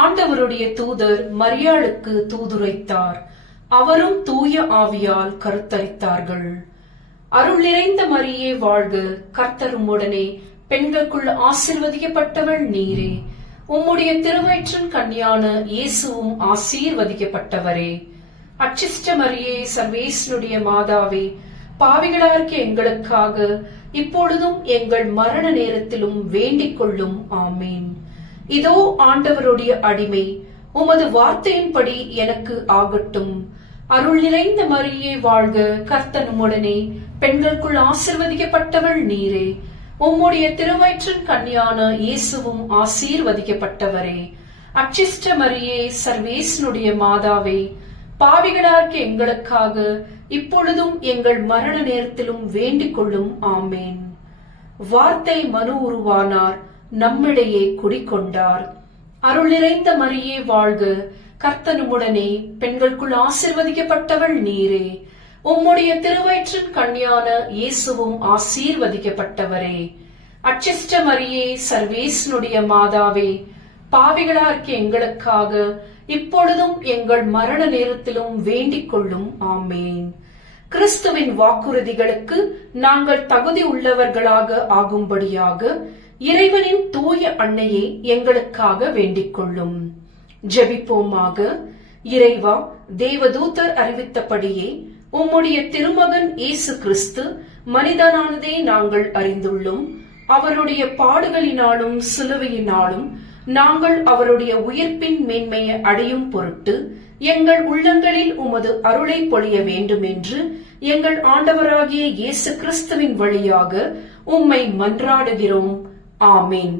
ஆண்டவருடைய தூதர் மரியாளுக்கு தூதுரைத்தார். அவரும் தூய ஆவியால் கருத்தரித்தார்கள். அருள் நிறைந்த மரியே வாழ்க, கர்த்தர் உம்முடனே, பெண்களுக்குள் ஆசீர்வதிக்கப்பட்டவள் நீரே. உம்முடைய திருவயிற்றின் கன்னியான இயேசுவும் ஆசீர்வதிக்கப்பட்டவரே. அச்சிஷ்ட மரியே, சர்வேசனுடைய மாதாவே, பாவிகளார்க்கு எங்களுக்காக இப்பொழுதும் எங்கள் மரண நேரத்திலும் வேண்டிக் கொள்ளும். ஆமேன். இதோ ஆண்டவருடைய அடிமை, உமது வார்த்தையின்படி எனக்கு ஆகட்டும். அருள் நிறைந்த மரியே வாழ்க, கர்த்தர் உம்முடனே, பெண்களுக்குள் ஆசீர்வதிக்கப்பட்டவள் நீரே. உம்முடைய திருவயிற்றின் கன்னியான இயேசுவும் ஆசீர்வதிக்கப்பட்டவரே. அச்சிஷ்ட மரியே, சர்வேசனுடைய மாதாவே, பாவிகளார்க்கு எங்களுக்காக இப்பொழுதும் எங்கள் மரண நேரத்திலும் வேண்டிக் கொள்ளும். ஆமேன். வார்த்தை மனு உருவானார், நம்மிடையே குடிக்கொண்டார். அருள் நிறைந்த மரியே வாழ்க, கர்த்தர் உம்முடனே, பெண்களுக்குள் ஆசீர்வதிக்கப்பட்டவள் நீரே. உம்முடைய திருவயிற்றின் கன்னியான இயேசுவும் ஆசீர்வதிக்கப்பட்டவரே. அச்சிஷ்ட மரியே, சர்வேசனுடைய மாதாவே, பாவிகளார்க்கு எங்களுக்காக இப்பொழுதும் எங்கள் மரண நேரத்திலும் வேண்டிக் கொள்ளும். ஆமேன். கிறிஸ்துவின் வாக்குறுதிகளுக்கு நாங்கள் தகுதி உள்ளவர்களாக ஆகும்படியாக இறைவனின் தூய அன்னையை எங்களுக்காக வேண்டிக் கொள்ளும். ஜெபிப்போமாக. இறைவா, தேவதூதர் அறிவித்தபடியே உம்முடைய திருமகன் இயேசு கிறிஸ்து மனிதனானதை நாங்கள் அறிந்துள்ளோம். அவருடைய பாடுகளினாலும் சிலுவையினாலும் நாங்கள் அவருடைய உயிர்ப்பின் மேன்மையை அடையும் பொருட்டு எங்கள் உள்ளங்களில் உமது அருளை பொழிய வேண்டும் என்று எங்கள் ஆண்டவராகிய இயேசு கிறிஸ்துவின் வழியாக உம்மை மன்றாடுகிறோம். ஆமேன்.